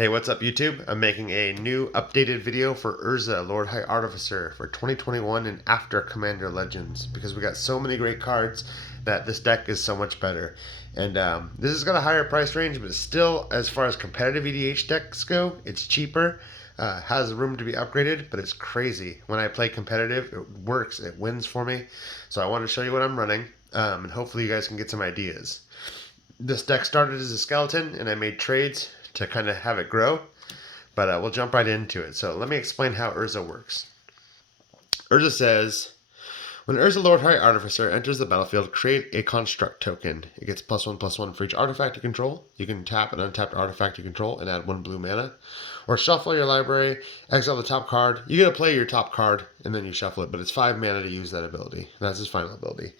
Hey, what's up YouTube? I'm making a new updated video for Urza Lord High Artificer for 2021 and after Commander Legends because we got so many great cards that this deck is so much better. And this has got a higher price range, but it's still, as far as competitive EDH decks go, it's cheaper. Has room to be upgraded, but it's crazy. When I play competitive, it works, it wins for me. So I wanted to show you what I'm running, and hopefully you guys can get some ideas. This deck started as a skeleton, and I made trades to kind of have it grow, but we'll jump right into it. So let me explain how Urza works. Urza says, when Urza Lord High Artificer enters the battlefield, create a construct token. It gets +1/+1 for each artifact you control. You can tap an untapped artifact you control and add 1 blue mana. Or shuffle your library, exile the top card. You get to play your top card, and then you shuffle it, but it's 5 mana to use that ability. That's his final ability.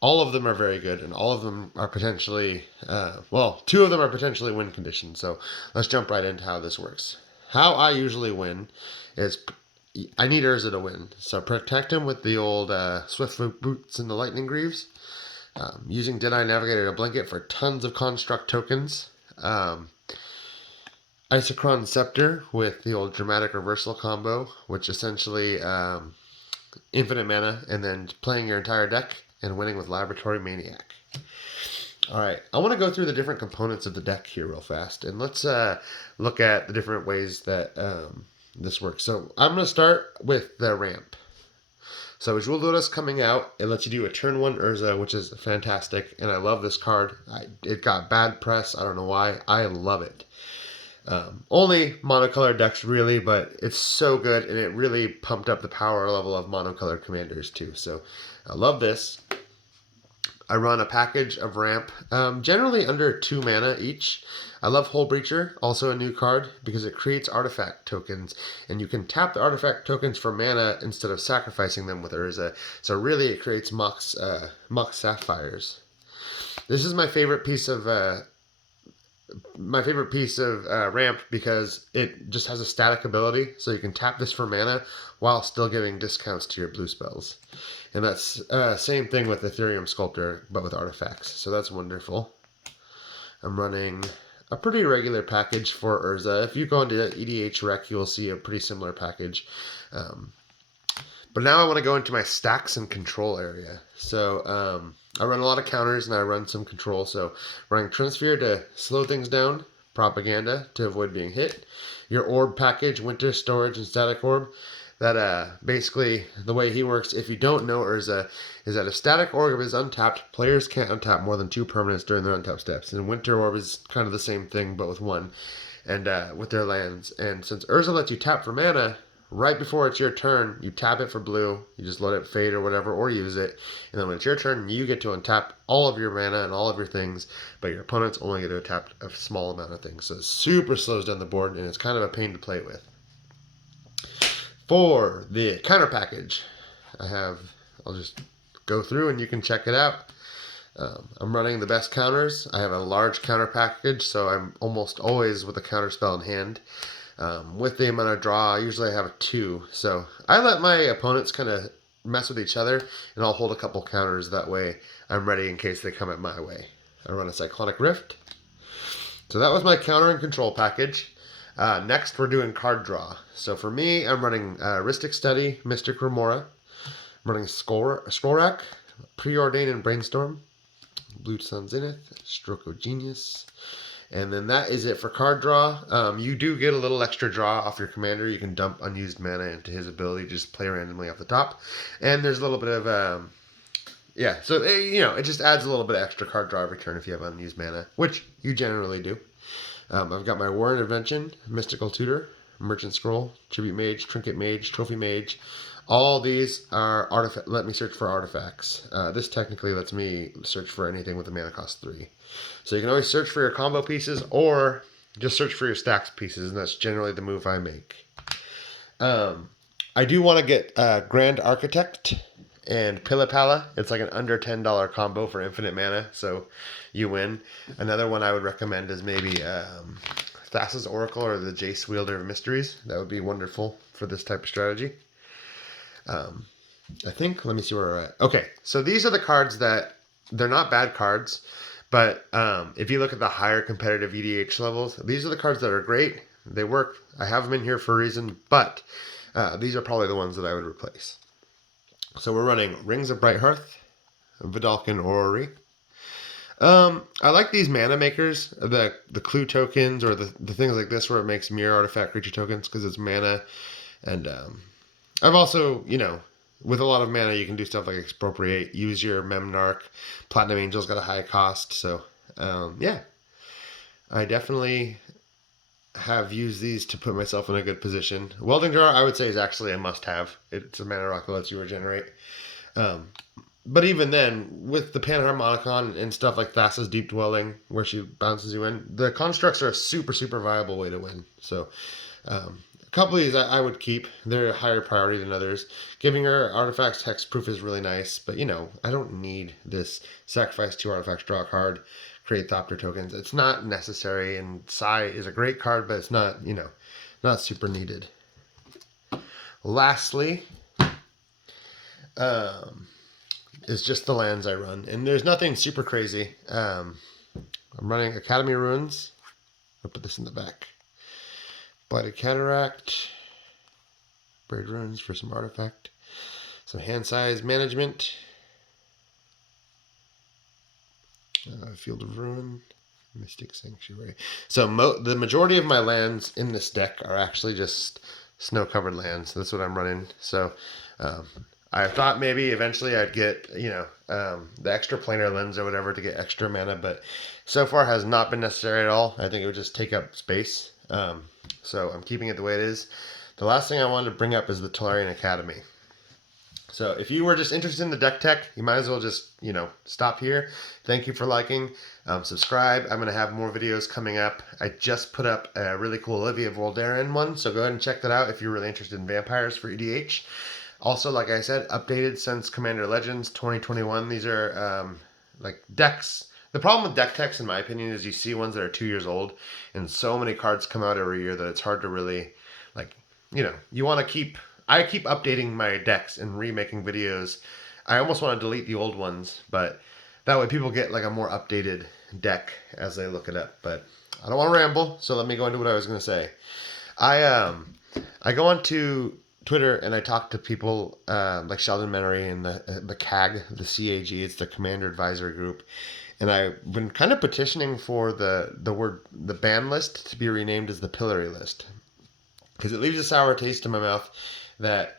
All of them are very good, and all of them are potentially, two of them are potentially win conditions. So let's jump right into how this works. How I usually win is I need Urza to win. So protect him with the old Swift Boots and the Lightning Greaves. Using Deadeye Navigator to blanket for tons of construct tokens. Isochron Scepter with the old Dramatic Reversal combo, which essentially infinite mana and then playing your entire deck and winning with Laboratory Maniac. Alright, I want to go through the different components of the deck here real fast, and let's look at the different ways that this works. So I'm going to start with the ramp. So as you'll notice coming out, it lets you do a turn 1 Urza, which is fantastic, and I love this card. It got bad press, I don't know why. I love it. Only monocolored decks really, but it's so good, and it really pumped up the power level of monocolored commanders too. So I love this. I run a package of ramp, generally under 2 mana each. I love Hole Breacher, also a new card, because it creates artifact tokens, and you can tap the artifact tokens for mana instead of sacrificing them with Urza. So really it creates Mox Sapphires. This is my favorite piece of ramp because it just has a static ability, so you can tap this for mana while still giving discounts to your blue spells. And that's same thing with Ethereum Sculptor, but with artifacts, so that's wonderful. I'm running a pretty regular package for Urza. If you go into EDH Rec, you'll see a pretty similar package. But now I want to go into my stacks and control area. So I run a lot of counters and I run some control. So running Transphere to slow things down, Propaganda to avoid being hit, your orb package, Winter Storage and Static Orb. That basically the way he works, if you don't know Urza, is that if Static Orb is untapped, players can't untap more than 2 permanents during their untap steps. And Winter Orb is kind of the same thing, but with 1, and with their lands. And since Urza lets you tap for mana, right before it's your turn, you tap it for blue, you just let it fade or whatever, or use it, and then when it's your turn, you get to untap all of your mana and all of your things, but your opponents only get to tap a small amount of things. So it super slows down the board, and it's kind of a pain to play with. For the counter package, I'll just go through and you can check it out. I'm running the best counters. I have a large counter package, so I'm almost always with a counter spell in hand. With the amount of draw, usually I have a 2. So I let my opponents kind of mess with each other, and I'll hold a couple counters. That way I'm ready in case they come at my way. I run a Cyclonic Rift. So that was my counter and control package. Next, we're doing card draw. So for me, I'm running Rhystic Study, Mystic Remora. I'm running Skorak, Preordain and Brainstorm, Blue Sun Zenith, Stroke of Genius. And then that is it for card draw. You do get a little extra draw off your commander. You can dump unused mana into his ability, just play randomly off the top. And there's a little bit of, so it just adds a little bit of extra card draw every turn if you have unused mana, which you generally do. I've got my War Intervention, Mystical Tutor, Merchant Scroll, Tribute Mage, Trinket Mage, Trophy Mage. All these are let me search for artifacts. This technically lets me search for anything with a mana cost 3. So you can always search for your combo pieces or just search for your stacks pieces, and that's generally the move I make. I do want to get Grand Architect and Pilla. It's like an under $10 combo for infinite mana, so you win. Another one I would recommend is maybe Thassa's Oracle or the Jace Wielder of Mysteries. That would be wonderful for this type of strategy. I think, let me see where we're at. Okay, so these are the cards that, they're not bad cards, but if you look at the higher competitive EDH levels, these are the cards that are great, They work. I have them in here for a reason, but these are probably the ones that I would replace. So we're running Rings of Brighthearth, Vidalcan Orrery. I like these mana makers, the clue tokens or the things like this where it makes mirror artifact creature tokens because it's mana. And I've also, with a lot of mana, you can do stuff like expropriate, use your Memnarch. Platinum Angel's got a high cost, so yeah. I definitely have used these to put myself in a good position. Welding Jar, I would say, is actually a must-have. It's a mana rock that lets you regenerate. But even then, with the Panharmonicon and stuff like Thassa's Deep Dwelling, where she bounces you in, the constructs are a super, super viable way to win. So, a couple of these I would keep. They're a higher priority than others. Giving her artifacts hexproof is really nice, but I don't need this sacrifice 2 artifacts, draw a card, create Thopter tokens. It's not necessary, and Sai is a great card, but it's not, not super needed. Lastly, is just the lands I run, and there's nothing super crazy. I'm running Academy Ruins. I'll put this in the back. Blighted Cataract, Braid Ruins for some artifact, some hand size management, Field of Ruin, Mystic Sanctuary. So the majority of my lands in this deck are actually just snow-covered lands. That's what I'm running. So I thought maybe eventually I'd get, the extra planar lens or whatever to get extra mana, but so far has not been necessary at all. I think it would just take up space. So I'm keeping it the way it is. The last thing I wanted to bring up is the Tolarian Academy. So if you were just interested in the deck tech, you might as well just, stop here. Thank you for liking. Subscribe. I'm going to have more videos coming up. I just put up a really cool Olivia Voldaren one, so go ahead and check that out if you're really interested in vampires for EDH. Also, like I said, updated since Commander Legends 2021. These are like decks. The problem with deck techs, in my opinion, is you see ones that are 2 years old, and so many cards come out every year that it's hard to really, you want to keep... I keep updating my decks and remaking videos. I almost want to delete the old ones, but that way people get like a more updated deck as they look it up. But I don't want to ramble, so let me go into what I was going to say. I go onto Twitter and I talk to people like Sheldon Menery and the CAG, the CAG, it's the Commander Advisory Group. And I've been kind of petitioning for the ban list to be renamed as the Pillory list. Because it leaves a sour taste in my mouth that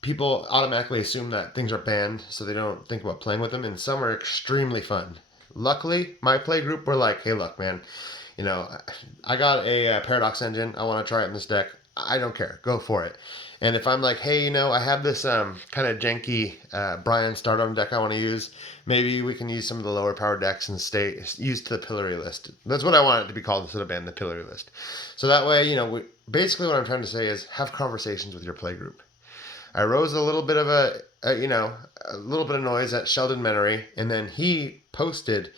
people automatically assume that things are banned, so they don't think about playing with them, and some are extremely fun. Luckily, my play group were like, hey, look, man, I got a Paradox engine. I want to try it in this deck. I don't care. Go for it. And if I'm like, hey, I have this kind of janky Brian Stardom deck I want to use, maybe we can use some of the lower power decks and use to the Pillory list. That's what I want it to be called instead of ban the Pillory list. So that way, basically what I'm trying to say is have conversations with your play group. I rose a little bit of a little bit of noise at Sheldon Menery, and then he posted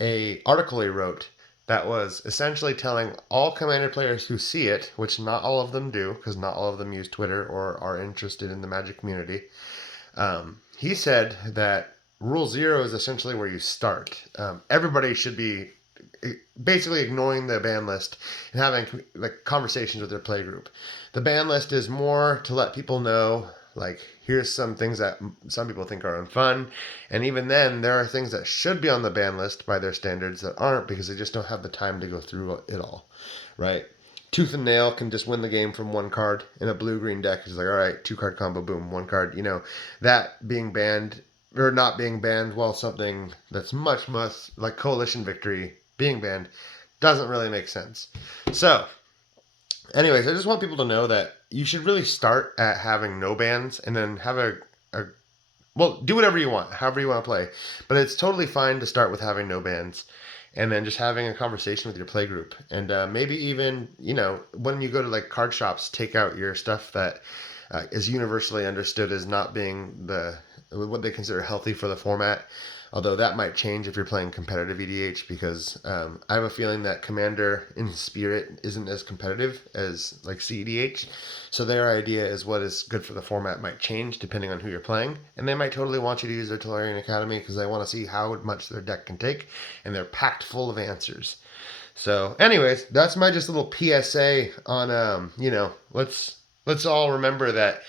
a article he wrote that was essentially telling all Commander players who see it, which not all of them do, because not all of them use Twitter or are interested in the Magic community. He said that Rule 0 is essentially where you start. Everybody should be basically ignoring the ban list and having conversations with their play group. The ban list is more to let people know, here's some things that some people think are unfun, and even then there are things that should be on the ban list by their standards that aren't because they just don't have the time to go through it all, right? Tooth and Nail can just win the game from one card in a blue-green deck. It's like, all right, 2-card combo, boom, one card. That being banned or not being banned, while something that's much like Coalition Victory being banned doesn't really make sense. So anyways, I just want people to know that you should really start at having no bans and then have do whatever you want, however you want to play. But it's totally fine to start with having no bans and then just having a conversation with your play group. And maybe even, when you go to card shops, take out your stuff that is universally understood as not being what they consider healthy for the format. Although that might change if you're playing competitive EDH, because I have a feeling that Commander in spirit isn't as competitive as CEDH. So their idea is what is good for the format might change depending on who you're playing. And they might totally want you to use their Tolarian Academy because they want to see how much their deck can take. And they're packed full of answers. So, anyways, that's my just little PSA on let's all remember that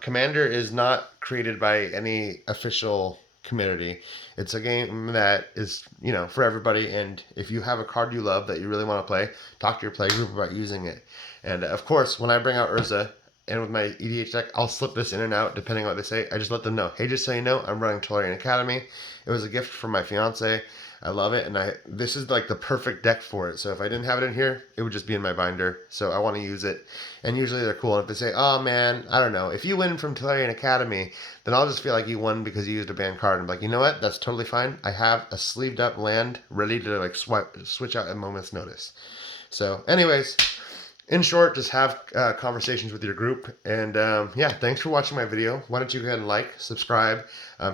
Commander is not created by any official community. It's a game that is, for everybody. And if you have a card you love that you really want to play, talk to your play group about using it. And of course, when I bring out Urza and with my EDH deck, I'll slip this in and out depending on what they say. I just let them know, hey, just so you know, I'm running Tolarian Academy. It was a gift from my fiance. I love it, and this is like the perfect deck for it. So if I didn't have it in here, it would just be in my binder. So I want to use it, and usually they're cool. And if they say, "Oh man, I don't know, if you win from Tolarian Academy," then I'll just feel like you won because you used a banned card. I'm like, you know what? That's totally fine. I have a sleeved up land ready to like switch out at a moment's notice. So, anyways, in short, just have conversations with your group. And yeah, thanks for watching my video. Why don't you go ahead and like, subscribe,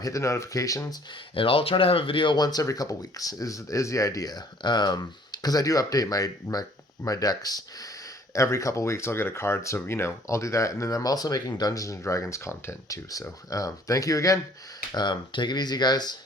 hit the notifications, and I'll try to have a video once every couple weeks is the idea. Because I do update my decks every couple weeks. I'll get a card, so I'll do that. And then I'm also making Dungeons and Dragons content too. So thank you again. Take it easy, guys.